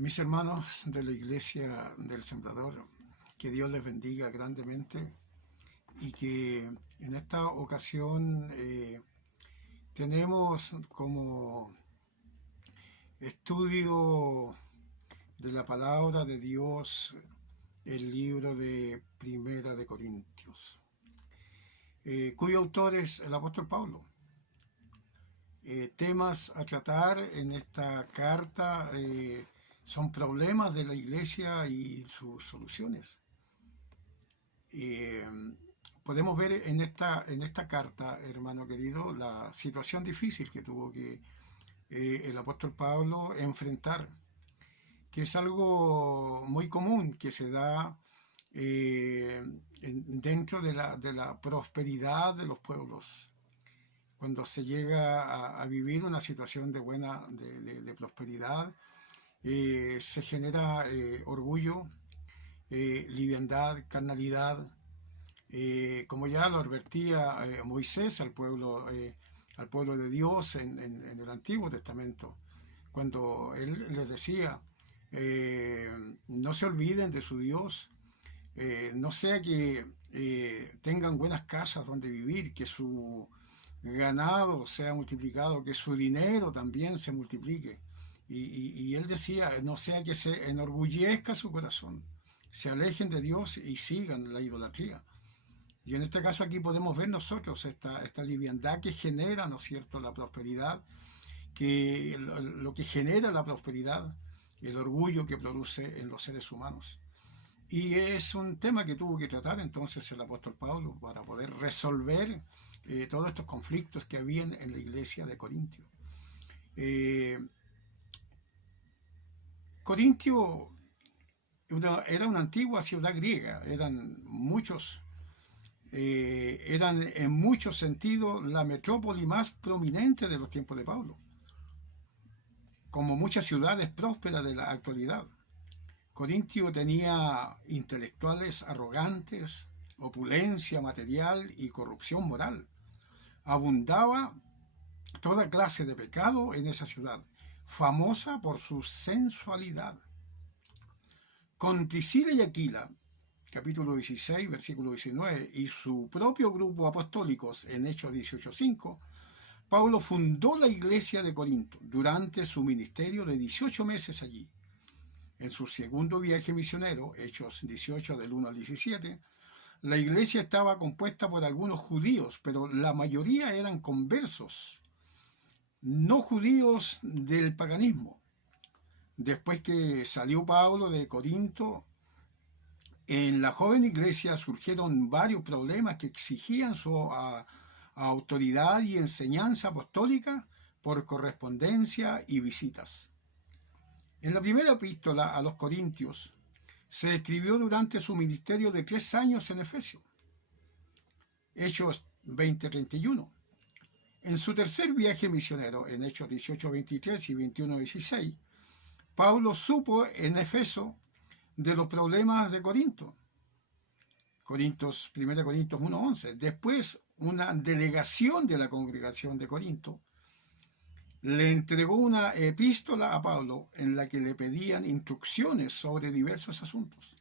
Mis hermanos de la Iglesia del Sembrador, que Dios les bendiga grandemente y que en esta ocasión tenemos como estudio de la palabra de Dios el libro de Primera de Corintios, cuyo autor es el apóstol Pablo. Temas a tratar en esta carta son problemas de la iglesia y sus soluciones. Podemos ver en esta carta, hermano querido, la situación difícil que tuvo que el apóstol Pablo enfrentar, que es algo muy común que se da dentro de la prosperidad de los pueblos. Cuando se llega a vivir una situación de prosperidad, se genera orgullo, liviandad, carnalidad, como ya lo advertía Moisés al pueblo de Dios en el Antiguo Testamento, cuando él les decía, no se olviden de su Dios, no sea que tengan buenas casas donde vivir, que su ganado sea multiplicado, que su dinero también se multiplique. Y él decía, no sea que se enorgullezca su corazón, se alejen de Dios y sigan la idolatría. Y en este caso aquí podemos ver nosotros esta liviandad que genera, ¿no es cierto?, la prosperidad, que lo que genera la prosperidad, el orgullo que produce en los seres humanos. Y es un tema que tuvo que tratar entonces el apóstol Pablo para poder resolver todos estos conflictos que habían en la iglesia de Corintio. Corintio era una antigua ciudad griega, eran en muchos sentidos la metrópoli más prominente de los tiempos de Pablo, como muchas ciudades prósperas de la actualidad. Corintio tenía intelectuales arrogantes, opulencia material y corrupción moral. Abundaba toda clase de pecado en esa ciudad, famosa por su sensualidad. Con Priscila y Aquila, capítulo 16, versículo 19, y su propio grupo apostólicos en Hechos 18:5, Pablo fundó la iglesia de Corinto durante su ministerio de 18 meses allí. En su segundo viaje misionero, Hechos 18 del 1 al 17, la iglesia estaba compuesta por algunos judíos, pero la mayoría eran conversos, no judíos del paganismo. Después que salió Pablo de Corinto, en la joven iglesia surgieron varios problemas que exigían su autoridad y enseñanza apostólica por correspondencia y visitas. En la primera epístola a los Corintios se escribió durante su ministerio de 3 años en Efesio, Hechos 20:31. En su tercer viaje misionero, en Hechos 18:23 y 21:16, Pablo supo en Efeso de los problemas de Corinto. 1 Corintios 1:11. Después, una delegación de la congregación de Corinto le entregó una epístola a Pablo en la que le pedían instrucciones sobre diversos asuntos.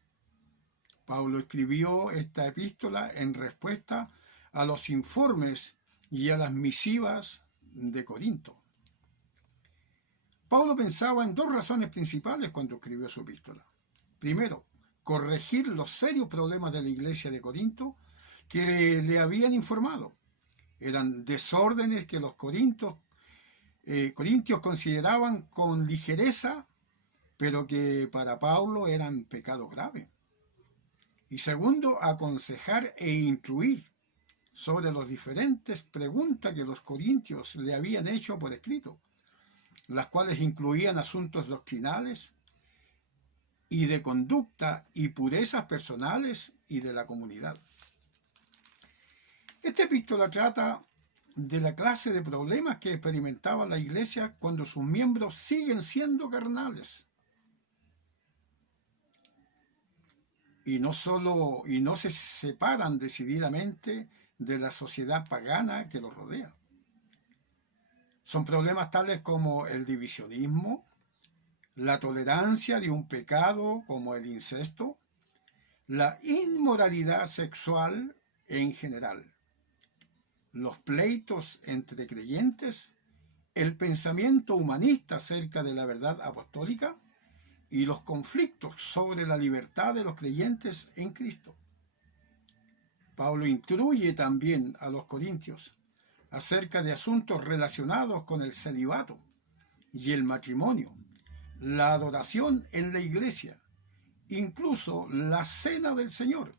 Pablo escribió esta epístola en respuesta a los informes y a las misivas de Corinto. Pablo pensaba en 2 razones principales cuando escribió su epístola. Primero, corregir los serios problemas de la iglesia de Corinto que le habían informado. Eran desórdenes que los corintios consideraban con ligereza, pero que para Pablo eran pecados graves. Y segundo, aconsejar e instruir sobre las diferentes preguntas que los corintios le habían hecho por escrito, las cuales incluían asuntos doctrinales y de conducta y purezas personales y de la comunidad. Esta epístola trata de la clase de problemas que experimentaba la iglesia cuando sus miembros siguen siendo carnales. Y no se separan decididamente de la sociedad pagana que los rodea. Son problemas tales como el divisionismo, la tolerancia de un pecado como el incesto, la inmoralidad sexual en general, los pleitos entre creyentes, el pensamiento humanista acerca de la verdad apostólica y los conflictos sobre la libertad de los creyentes en Cristo. Pablo instruye también a los corintios acerca de asuntos relacionados con el celibato y el matrimonio, la adoración en la iglesia, incluso la cena del Señor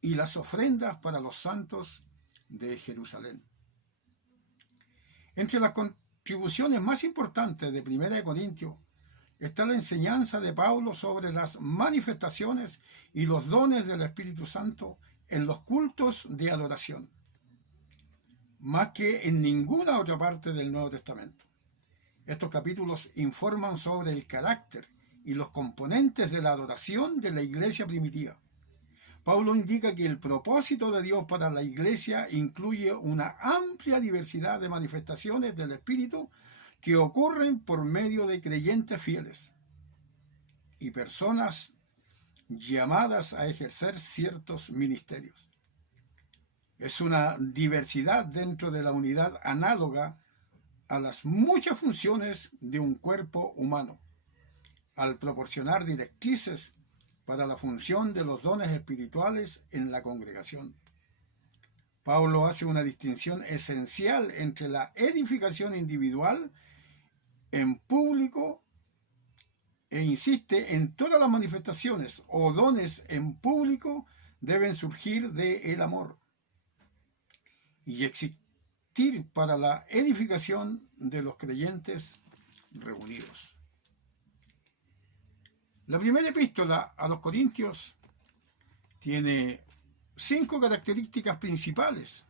y las ofrendas para los santos de Jerusalén. Entre las contribuciones más importantes de 1 Corintios está la enseñanza de Pablo sobre las manifestaciones y los dones del Espíritu Santo en los cultos de adoración, más que en ninguna otra parte del Nuevo Testamento. Estos capítulos informan sobre el carácter y los componentes de la adoración de la iglesia primitiva. Pablo indica que el propósito de Dios para la iglesia incluye una amplia diversidad de manifestaciones del Espíritu que ocurren por medio de creyentes fieles y personas llamadas a ejercer ciertos ministerios. Es una diversidad dentro de la unidad análoga a las muchas funciones de un cuerpo humano, al proporcionar directrices para la función de los dones espirituales en la congregación. Pablo hace una distinción esencial entre la edificación individual en público e insiste en todas las manifestaciones o dones en público deben surgir del amor y existir para la edificación de los creyentes reunidos. La primera epístola a los Corintios tiene 5 características principales.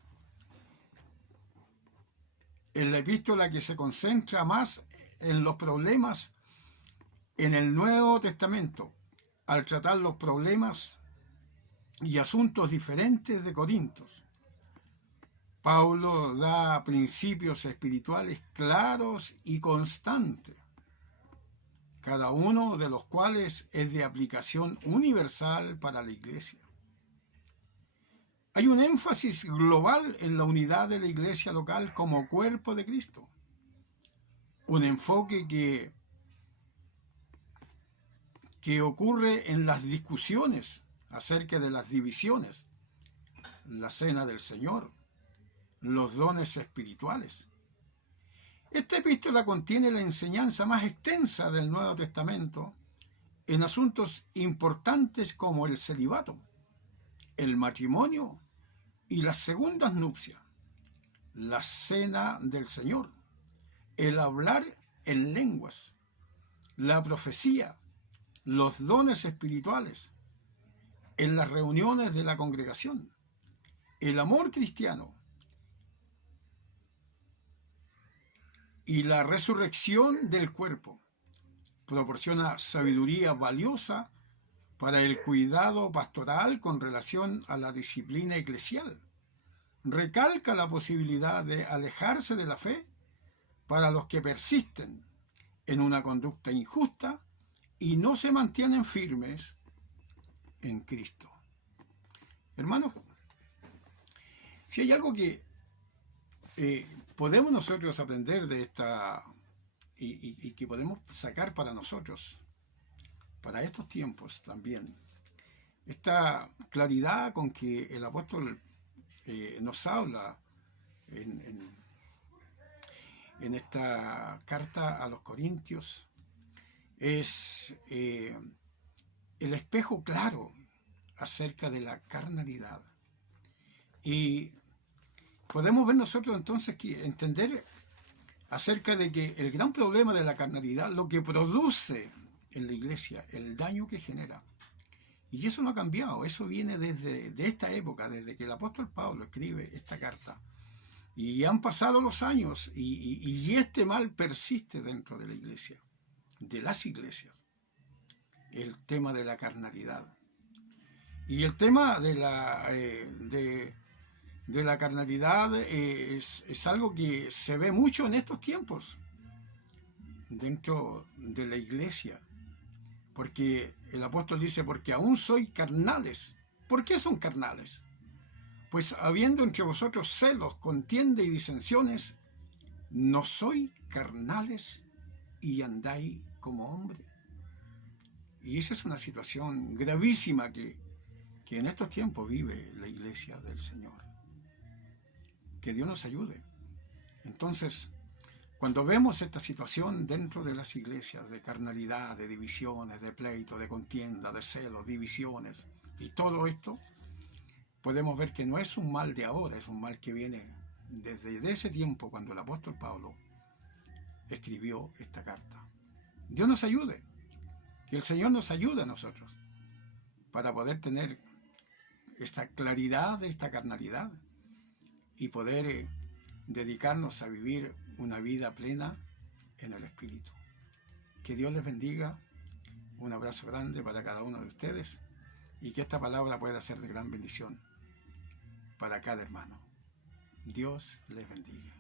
Es la epístola que se concentra más en los problemas en el Nuevo Testamento, al tratar los problemas y asuntos diferentes de Corintios. Pablo da principios espirituales claros y constantes, cada uno de los cuales es de aplicación universal para la iglesia. Hay un énfasis global en la unidad de la iglesia local como cuerpo de Cristo, un enfoque que ocurre en las discusiones acerca de las divisiones, la cena del Señor, los dones espirituales. Esta epístola contiene la enseñanza más extensa del Nuevo Testamento en asuntos importantes como el celibato, el matrimonio y las segundas nupcias, la cena del Señor, el hablar en lenguas, la profecía, los dones espirituales, en las reuniones de la congregación, el amor cristiano y la resurrección del cuerpo. Proporciona sabiduría valiosa para el cuidado pastoral con relación a la disciplina eclesial. Recalca la posibilidad de alejarse de la fe para los que persisten en una conducta injusta y no se mantienen firmes en Cristo. Hermanos, si hay algo que podemos nosotros aprender de esta y que podemos sacar para nosotros, para estos tiempos también, esta claridad con que el apóstol nos habla en esta carta a los Corintios, es el espejo claro acerca de la carnalidad. Y podemos ver nosotros entonces que entender acerca de que el gran problema de la carnalidad, lo que produce en la iglesia, el daño que genera, y eso no ha cambiado, eso viene desde esta época, desde que el apóstol Pablo escribe esta carta, y han pasado los años, y este mal persiste dentro de la iglesia, de las iglesias, el tema de la carnalidad. Y el tema de la carnalidad es algo que se ve mucho en estos tiempos. dentro de la iglesia. Porque el apóstol dice, porque aún soy carnales. ¿Por qué son carnales? Pues habiendo entre vosotros celos, contienda y disensiones, ¿no sois carnales y andáis como hombres? Y esa es una situación gravísima que en estos tiempos vive la iglesia del Señor. Que Dios nos ayude. Entonces, cuando vemos esta situación dentro de las iglesias de carnalidad, de divisiones, de pleito, de contienda, de celos, divisiones y todo esto, podemos ver que no es un mal de ahora, es un mal que viene desde ese tiempo cuando el apóstol Pablo escribió esta carta. Dios nos ayude, que el Señor nos ayude a nosotros para poder tener esta claridad de esta carnalidad y poder dedicarnos a vivir una vida plena en el Espíritu. Que Dios les bendiga. Un abrazo grande para cada uno de ustedes y que esta palabra pueda ser de gran bendición para cada hermano. Dios les bendiga.